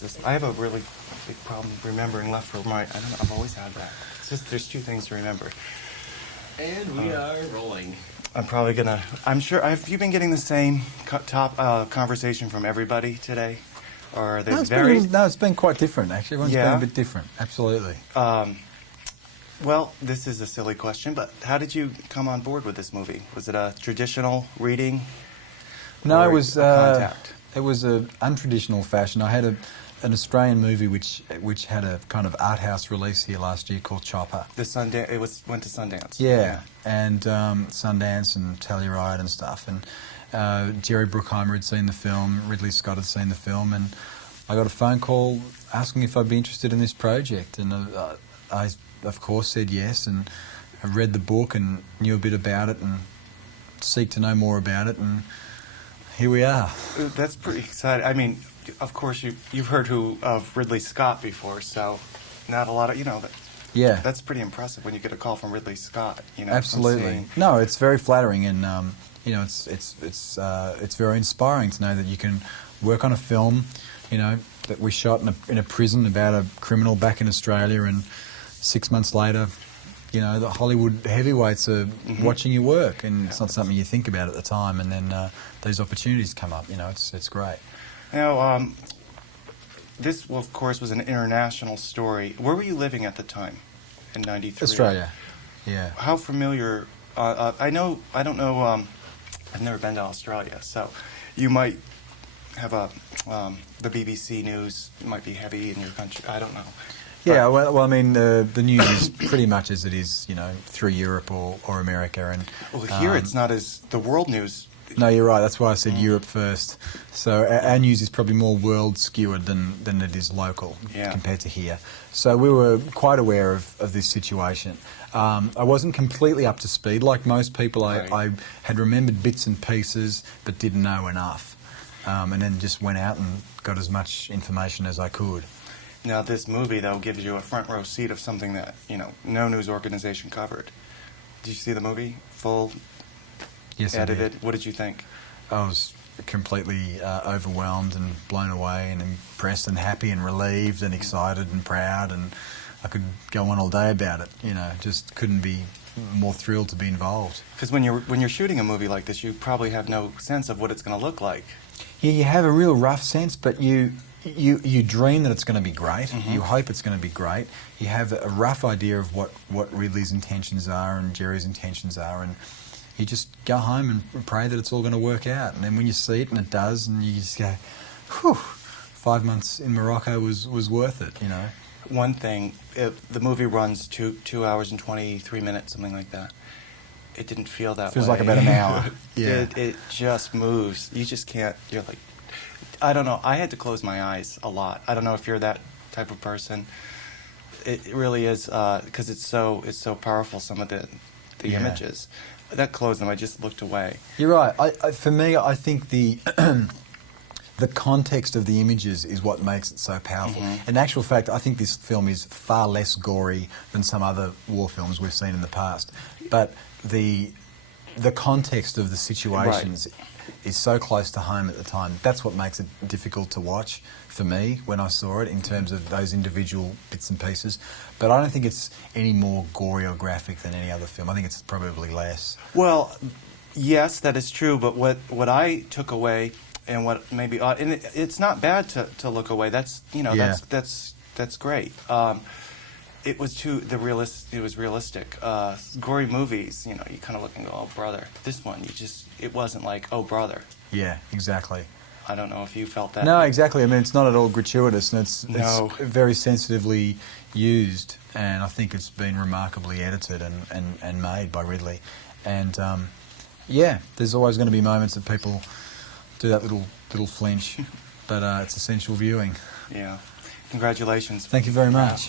was this? I have a really big problem remembering left or right. I don't know. I've always had that. It's just there's two things to remember. And we are rolling. I'm probably gonna. I'm sure. Have you been getting the same conversation from everybody today, or are they it's been quite different actually. Everyone's been a bit different. Absolutely. Well, this is a silly question, but how did you come on board with this movie? Was it a traditional reading? No, it was contact? It was an untraditional fashion. I had an Australian movie which had a kind of art house release here last year called Chopper. The Sundance. It went to Sundance. Yeah. And Sundance and Telluride and stuff. And Jerry Bruckheimer had seen the film. Ridley Scott had seen the film, and I got a phone call asking if I'd be interested in this project, and I of course said yes, and I read the book and knew a bit about it and seek to know more about it, and here we are. That's pretty exciting. I mean, of course you've heard of Ridley Scott before, so not a lot of Yeah, that's pretty impressive when you get a call from Ridley Scott. Absolutely. No, it's very flattering, and it's very inspiring to know that you can work on a film, that we shot in a prison about a criminal back in Australia, and 6 months later, the Hollywood heavyweights are watching your work, and it's not something you think about at the time, and then these opportunities come up. It's great. Now, this, of course, was an international story. Where were you living at the time, in '93? Australia. Yeah. How familiar? I don't know. I've never been to Australia, so you might have the BBC News might be heavy in your country. I don't know. Yeah, well, I mean, the news is pretty much as it is, through Europe or America. And well, here it's not as the world news. No, you're right. That's why I said Europe first. So our news is probably more world skewered than it is local compared to here. So we were quite aware of this situation. I wasn't completely up to speed like most people. I had remembered bits and pieces but didn't know enough, and then just went out and got as much information as I could. Now, this movie, though, gives you a front row seat of something that, no news organization covered. Did you see the movie? Full, yes, edited? I did. What did you think? I was completely overwhelmed and blown away and impressed and happy and relieved and excited and proud, and I could go on all day about it. Just couldn't be more thrilled to be involved. Because when you're shooting a movie like this, you probably have no sense of what it's going to look like. Yeah, you have a real rough sense, but you dream that it's going to be great. You hope it's going to be great. You have a rough idea of what Ridley's intentions are and Jerry's intentions are, and you just go home and pray that it's all going to work out. And then when you see it and it does, and you just go, whew, 5 months in Morocco was worth it, One thing, the movie runs 2 hours and 23 minutes, something like that. It didn't feel that way. Feels like about an hour. Yeah. It just moves. You just can't, you're like, I don't know. I had to close my eyes a lot. I don't know if you're that type of person. It really is, because it's so powerful, some of the images. That closed them. I just looked away. You're right. For me, I think the the context of the images is what makes it so powerful. In actual fact, I think this film is far less gory than some other war films we've seen in the past. But the context of the situations is so close to home at the time. That's what makes it difficult to watch for me when I saw it, in terms of those individual bits and pieces. But I don't think it's any more gory or graphic than any other film. I think it's probably less. Well, yes, that is true. But what I took away, and what maybe and it's not bad to look away. That's that's great. It was it was realistic. Gory movies, you kind of look and go, oh, brother. This one, it wasn't like, oh, brother. Yeah, exactly. I don't know if you felt that. No, exactly. I mean, it's not at all gratuitous, and it's very sensitively used, and I think it's been remarkably edited and made by Ridley. And, there's always going to be moments that people do that little flinch, but it's essential viewing. Yeah. Congratulations. Thank you very much.